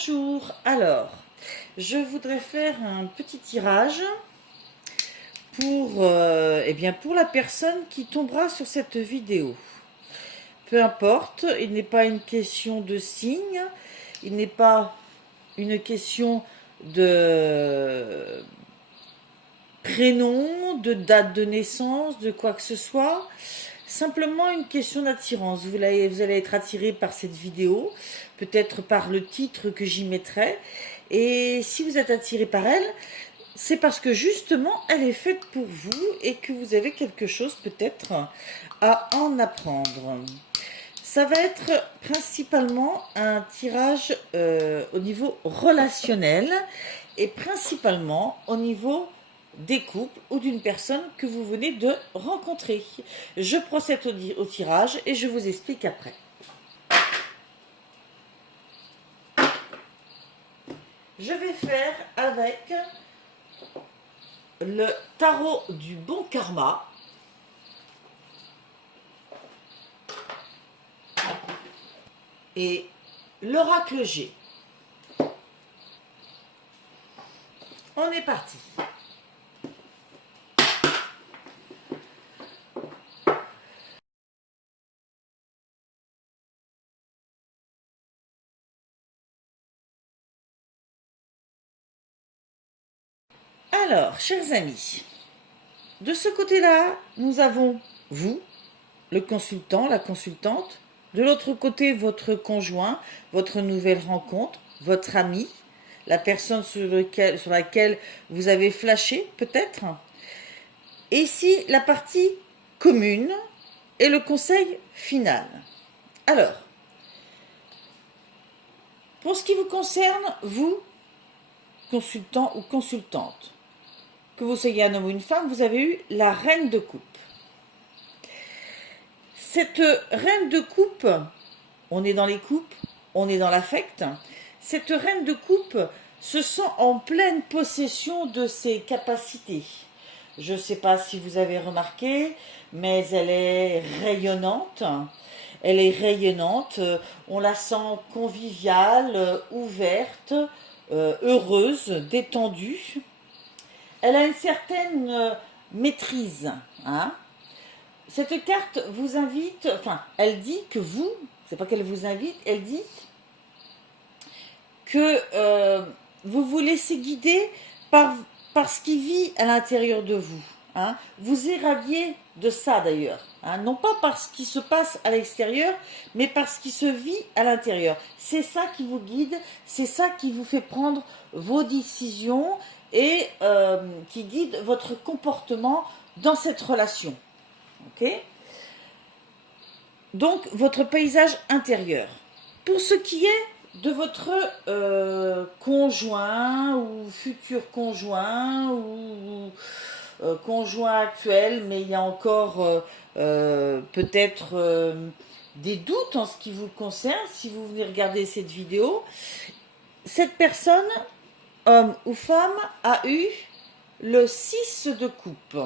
Bonjour, alors je voudrais faire un petit tirage pour, pour la personne qui tombera sur cette vidéo. Peu importe, il n'est pas une question de signe, il n'est pas une question de prénom, de date de naissance, de quoi que ce soit. Simplement une question d'attirance. Vous allez être attiré par cette vidéo, peut-être par le titre que j'y mettrai. Et si vous êtes attiré par elle, c'est parce que justement, elle est faite pour vous et que vous avez quelque chose peut-être à en apprendre. Ça va être principalement un tirage au niveau relationnel et principalement au niveau des couples ou d'une personne que vous venez de rencontrer. Je procède au tirage et je vous explique après. Je vais faire avec le tarot du bon karma et l'oracle G. On est parti. Alors, chers amis, de ce côté-là, nous avons vous, le consultant, la consultante. De l'autre côté, votre conjoint, votre nouvelle rencontre, votre ami, la personne sur laquelle vous avez flashé, peut-être. Et ici, la partie commune et le conseil final. Alors, pour ce qui vous concerne, vous, consultant ou consultante, que vous soyez un homme ou une femme, vous avez eu la reine de coupe. Cette reine de coupe, on est dans les coupes, on est dans l'affect. Cette reine de coupe se sent en pleine possession de ses capacités. Je ne sais pas si vous avez remarqué, mais elle est rayonnante. Elle est rayonnante, on la sent conviviale, ouverte, heureuse, détendue. Elle a une certaine maîtrise. Hein. Cette carte vous invite, enfin, elle dit que vous, c'est pas qu'elle vous invite, elle dit que vous vous laissez guider par ce qui vit à l'intérieur de vous. Hein. Vous irradiez de ça d'ailleurs. Hein. Non pas par ce qui se passe à l'extérieur, mais par ce qui se vit à l'intérieur. C'est ça qui vous guide, c'est ça qui vous fait prendre vos décisions et qui guide votre comportement dans cette relation. Ok ? Donc, votre paysage intérieur. Pour ce qui est de votre conjoint ou futur conjoint ou conjoint actuel, mais il y a encore peut-être des doutes en ce qui vous concerne, si vous venez regarder cette vidéo. Cette personne, homme ou femme, a eu le 6 de coupe.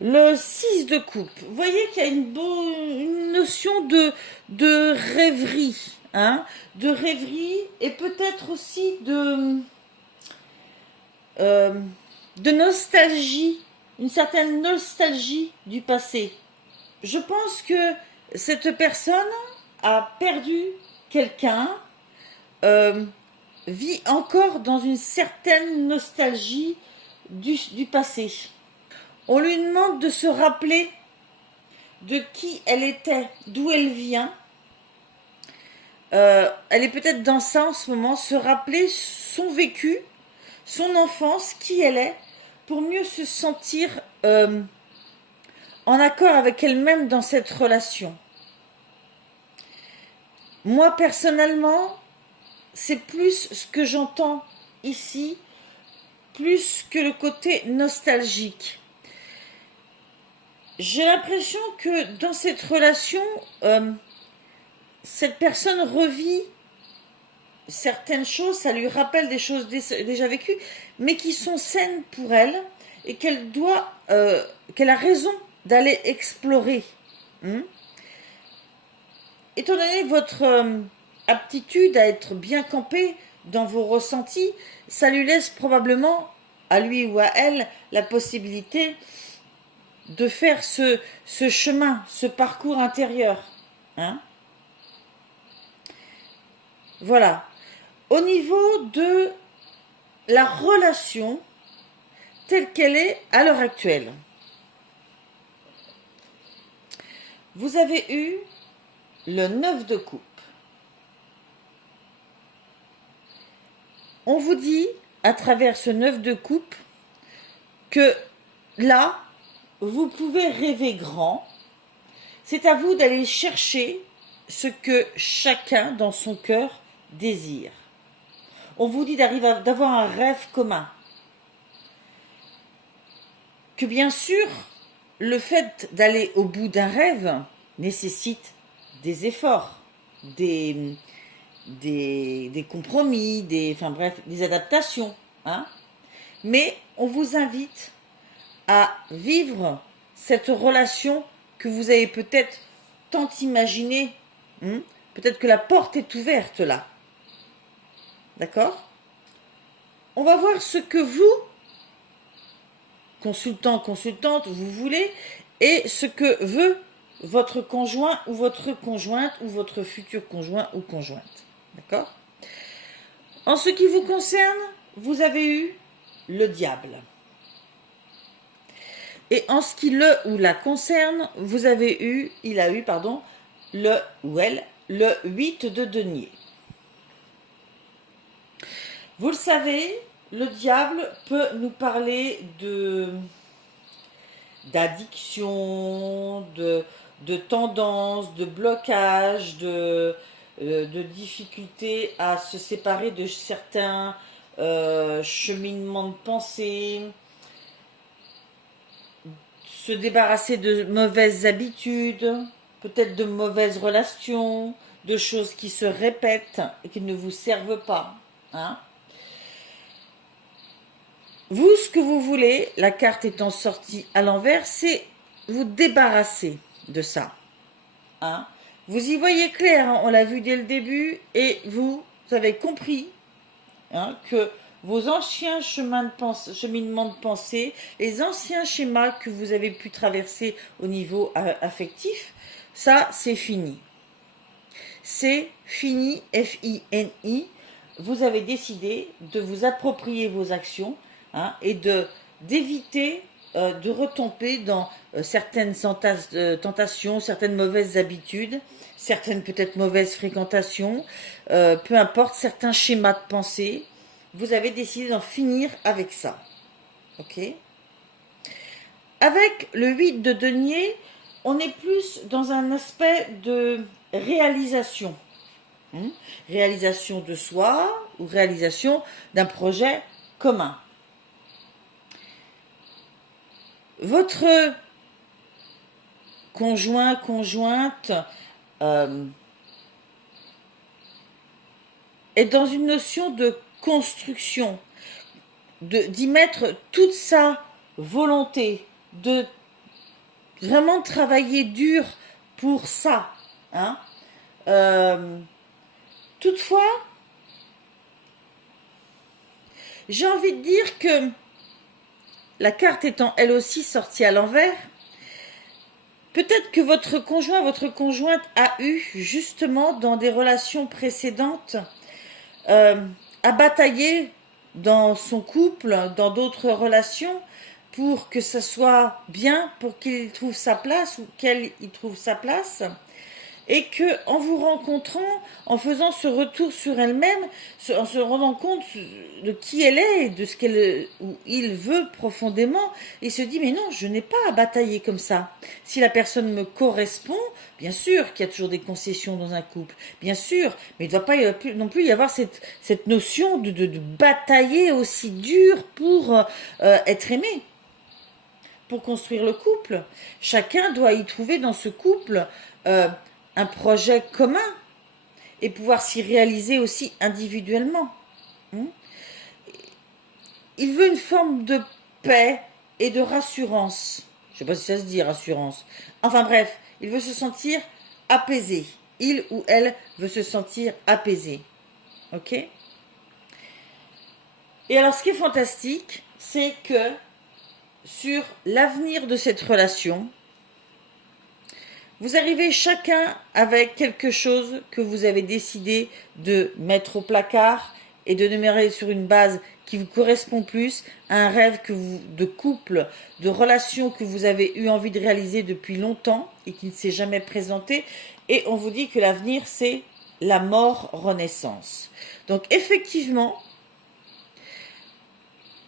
Le 6 de coupe, vous voyez qu'il y a une notion de rêverie, hein, de rêverie et peut-être aussi de nostalgie, une certaine nostalgie du passé. Je pense que cette personne a perdu quelqu'un, vit encore dans une certaine nostalgie du passé. On lui demande de se rappeler de qui elle était, d'où elle vient. Elle est peut-être dans ça en ce moment, se rappeler son vécu, son enfance, qui elle est, pour mieux se sentir en accord avec elle-même dans cette relation. Moi, personnellement, c'est plus ce que j'entends ici, plus que le côté nostalgique. J'ai l'impression que dans cette relation, cette personne revit certaines choses, ça lui rappelle des choses déjà vécues, mais qui sont saines pour elle et qu'elle a raison d'aller explorer. Étant donné votre aptitude à être bien campé dans vos ressentis, ça lui laisse probablement, à lui ou à elle, la possibilité de faire ce chemin, ce parcours intérieur. Hein? Voilà. Au niveau de la relation telle qu'elle est à l'heure actuelle, vous avez eu le 9 de coupe. On vous dit, à travers ce 9 de coupe, que là, vous pouvez rêver grand. C'est à vous d'aller chercher ce que chacun dans son cœur désire. On vous dit d'avoir un rêve commun. Que bien sûr, le fait d'aller au bout d'un rêve nécessite des efforts, des compromis, enfin bref, des adaptations. Hein. Mais on vous invite à vivre cette relation que vous avez peut-être tant imaginée. Peut-être que la porte est ouverte là. D'accord? On va voir ce que vous, consultant, consultante, vous voulez, et ce que veut votre conjoint ou votre conjointe ou votre futur conjoint ou conjointe. D'accord? En ce qui vous concerne, vous avez eu le diable. Et en ce qui le ou la concerne, il a eu, le ou elle, le 8 de denier. Vous le savez, le diable peut nous parler d'addiction, de tendance, de blocage, de difficulté à se séparer de certains cheminements de pensée, se débarrasser de mauvaises habitudes, peut-être de mauvaises relations, de choses qui se répètent et qui ne vous servent pas. Hein? Vous, ce que vous voulez, la carte étant sortie à l'envers, c'est vous débarrasser de ça. Hein? Vous y voyez clair, hein, on l'a vu dès le début, et vous avez compris que vos anciens cheminements de pensée, les anciens schémas que vous avez pu traverser au niveau affectif, ça, c'est fini. C'est fini, F-I-N-I. Vous avez décidé de vous approprier vos actions et d'éviter de retomber dans certaines tentations, certaines mauvaises habitudes, certaines peut-être mauvaises fréquentations, peu importe, certains schémas de pensée. Vous avez décidé d'en finir avec ça. Ok? Avec le 8 de denier, on est plus dans un aspect de réalisation. Réalisation de soi ou réalisation d'un projet commun. Votre conjoint, conjointe est dans une notion de construction, d'y mettre toute sa volonté, de vraiment travailler dur pour ça. Hein. Toutefois, j'ai envie de dire que la carte étant elle aussi sortie à l'envers, peut-être que votre conjoint, votre conjointe a eu justement dans des relations précédentes à batailler dans son couple, dans d'autres relations, pour que ça soit bien, pour qu'il trouve sa place ou qu'elle y trouve sa place. Et que, en vous rencontrant, en faisant ce retour sur elle-même, en se rendant compte de qui elle est, de ce qu'elle ou il veut profondément, il se dit mais non, je n'ai pas à batailler comme ça. Si la personne me correspond, bien sûr qu'il y a toujours des concessions dans un couple, bien sûr, mais il ne doit pas non plus y avoir cette notion de batailler aussi dur pour être aimé. Pour construire le couple, chacun doit y trouver dans ce couple un projet commun et pouvoir s'y réaliser aussi individuellement. Il veut une forme de paix et de rassurance. Je ne sais pas si ça se dit, rassurance. Enfin bref, il veut se sentir apaisé. il ou elle veut se sentir apaisé. Ok? Et alors, ce qui est fantastique, c'est que sur l'avenir de cette relation, vous arrivez chacun avec quelque chose que vous avez décidé de mettre au placard et de démarrer sur une base qui vous correspond plus à un rêve de couple, de relation que vous avez eu envie de réaliser depuis longtemps et qui ne s'est jamais présenté. Et on vous dit que l'avenir, c'est la mort-renaissance. Donc effectivement,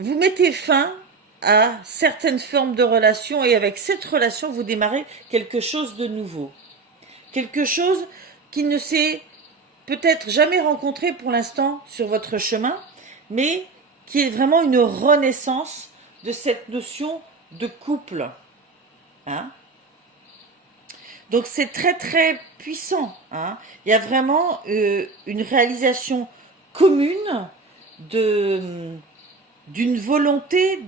vous mettez fin à certaines formes de relations et avec cette relation, vous démarrez quelque chose de nouveau. Quelque chose qui ne s'est peut-être jamais rencontré pour l'instant sur votre chemin, mais qui est vraiment une renaissance de cette notion de couple. Hein? Donc c'est très très puissant. Hein? Il y a vraiment une réalisation commune d'une volonté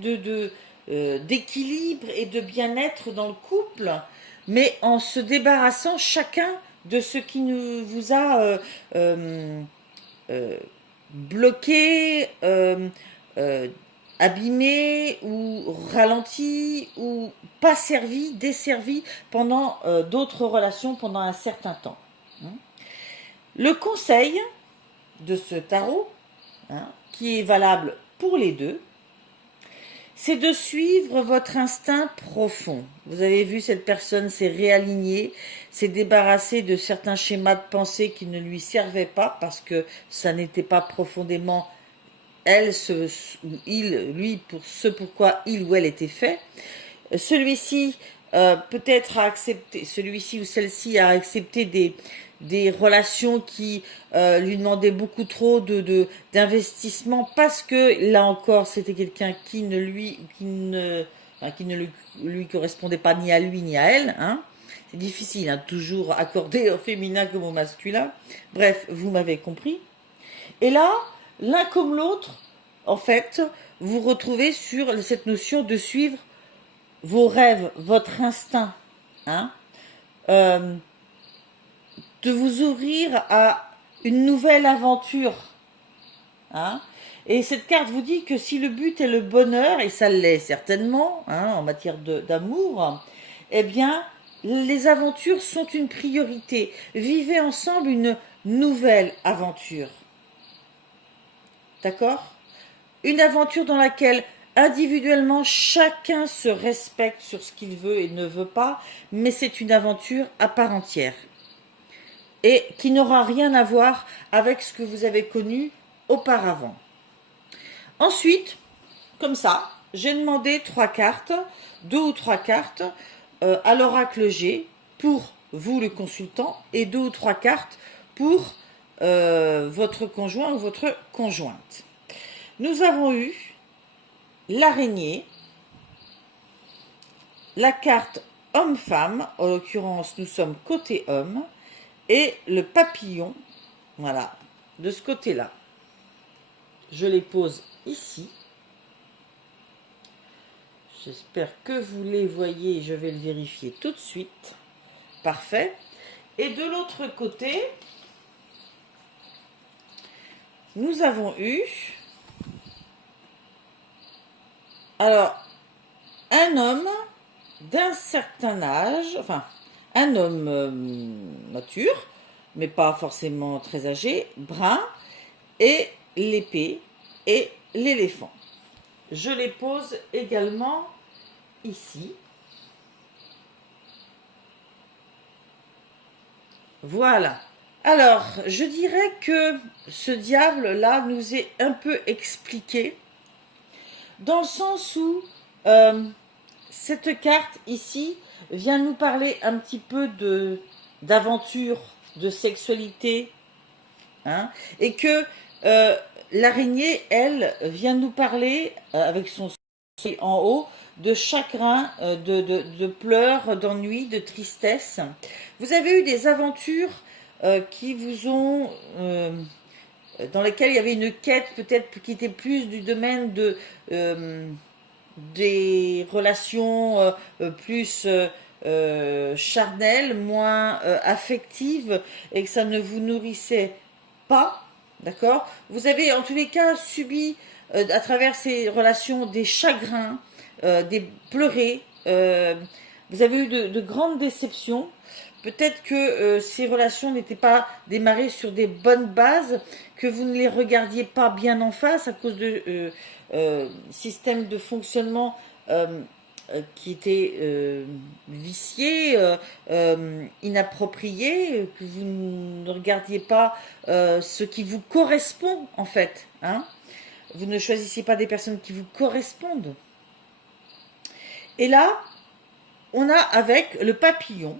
d'équilibre et de bien-être dans le couple, mais en se débarrassant chacun de ce qui vous a bloqué, abîmé ou ralenti ou pas servi, desservi pendant d'autres relations pendant un certain temps. Le conseil de ce tarot, qui est valable pour les deux, c'est de suivre votre instinct profond. Vous avez vu, cette personne s'est réalignée, s'est débarrassée de certains schémas de pensée qui ne lui servaient pas parce que ça n'était pas profondément elle, lui, pour ce pourquoi il ou elle était fait. Celui-ci peut-être a accepté, celui-ci ou celle-ci a accepté des relations qui lui demandaient beaucoup trop d'investissement parce que là encore c'était quelqu'un qui ne lui correspondait pas ni à lui ni à elle. Hein. C'est difficile, hein, toujours accorder au féminin comme au masculin. Bref, vous m'avez compris. Et là, l'un comme l'autre, en fait, vous retrouvez sur cette notion de suivre vos rêves, votre instinct, hein, de vous ouvrir à une nouvelle aventure. Hein. Et cette carte vous dit que si le but est le bonheur, et ça l'est certainement, hein, en matière d'amour, eh bien, les aventures sont une priorité. Vivez ensemble une nouvelle aventure. D'accord? Une aventure dans laquelle individuellement chacun se respecte sur ce qu'il veut et ne veut pas, mais c'est une aventure à part entière. Et qui n'aura rien à voir avec ce que vous avez connu auparavant. Ensuite, comme ça, j'ai demandé 3 cartes, 2 ou 3 cartes à l'oracle G pour vous le consultant et 2 ou 3 cartes pour votre conjoint ou votre conjointe. Nous avons eu l'araignée, la carte homme-femme, en l'occurrence nous sommes côté homme, et le papillon, voilà, de ce côté-là. Je les pose ici. J'espère que vous les voyez, je vais le vérifier tout de suite. Parfait. Et de l'autre côté, nous avons eu, alors, un homme d'un certain âge, enfin, un homme mature, mais pas forcément très âgé, brun, et l'épée et l'éléphant. Je les pose également ici. Voilà. Alors, je dirais que ce diable-là nous est un peu expliqué, dans le sens où cette carte ici vient nous parler un petit peu d'aventure, de sexualité, hein, et que l'araignée, elle, vient nous parler, avec son soleil en haut, de chagrin, de pleurs, d'ennui, de tristesse. Vous avez eu des aventures qui vous ont... dans lesquelles il y avait une quête peut-être qui était plus du domaine des relations plus charnelle, moins affective, et que ça ne vous nourrissait pas, d'accord? Vous avez en tous les cas subi à travers ces relations des chagrins, des pleurés, vous avez eu de grandes déceptions. Peut-être que ces relations n'étaient pas démarrées sur des bonnes bases, que vous ne les regardiez pas bien en face à cause de systèmes de fonctionnement qui étaient viciés, inappropriés, que vous ne regardiez pas ce qui vous correspond en fait. Hein. Vous ne choisissiez pas des personnes qui vous correspondent. Et là, on a avec le papillon,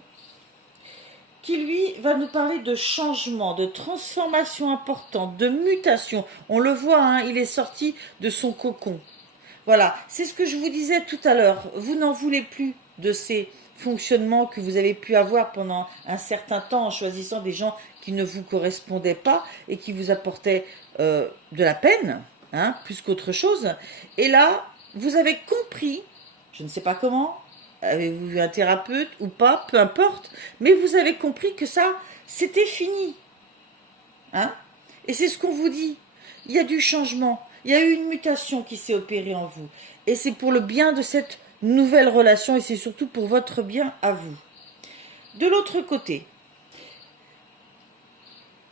qui lui va nous parler de changement, de transformation importante, de mutation. On le voit, hein, il est sorti de son cocon. Voilà, c'est ce que je vous disais tout à l'heure. Vous n'en voulez plus de ces fonctionnements que vous avez pu avoir pendant un certain temps en choisissant des gens qui ne vous correspondaient pas et qui vous apportaient de la peine, hein, plus qu'autre chose. Et là, vous avez compris, je ne sais pas comment, avez-vous vu un thérapeute ou pas, peu importe, mais vous avez compris que ça, c'était fini. Hein? Et c'est ce qu'on vous dit. Il y a du changement, il y a eu une mutation qui s'est opérée en vous. Et c'est pour le bien de cette nouvelle relation et c'est surtout pour votre bien à vous. De l'autre côté,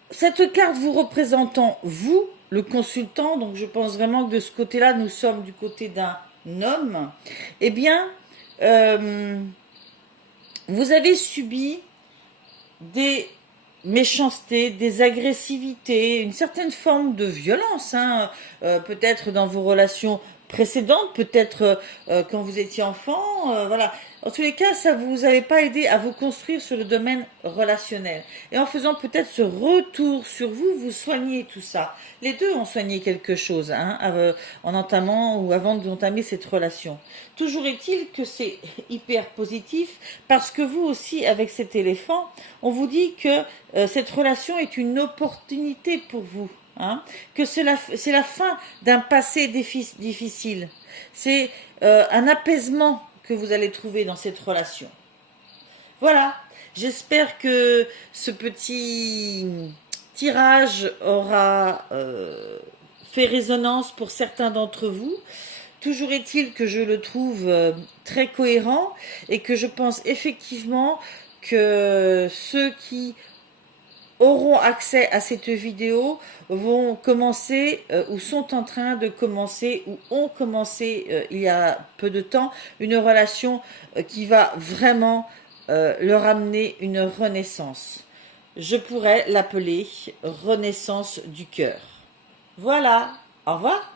cette carte vous représentant vous, le consultant, donc je pense vraiment que de ce côté-là, nous sommes du côté d'un homme, eh bien, vous avez subi des méchancetés, des agressivités, une certaine forme de violence, hein, peut-être dans vos relations précédentes, peut-être quand vous étiez enfant, voilà. En tous les cas, ça ne vous avait pas aidé à vous construire sur le domaine relationnel. Et en faisant peut-être ce retour sur vous, vous soignez tout ça. Les deux ont soigné quelque chose, hein, en entamant ou avant d'entamer cette relation. Toujours est-il que c'est hyper positif parce que vous aussi, avec cet éléphant, on vous dit que cette relation est une opportunité pour vous. Hein, que c'est la fin d'un passé difficile. C'est un apaisement que vous allez trouver dans cette relation. Voilà, j'espère que ce petit tirage aura fait résonance pour certains d'entre vous. Toujours est-il que je le trouve très cohérent et que je pense effectivement que ceux qui auront accès à cette vidéo vont commencer ou sont en train de commencer ou ont commencé il y a peu de temps une relation qui va vraiment leur amener une renaissance. Je pourrais l'appeler renaissance du cœur. Voilà, au revoir.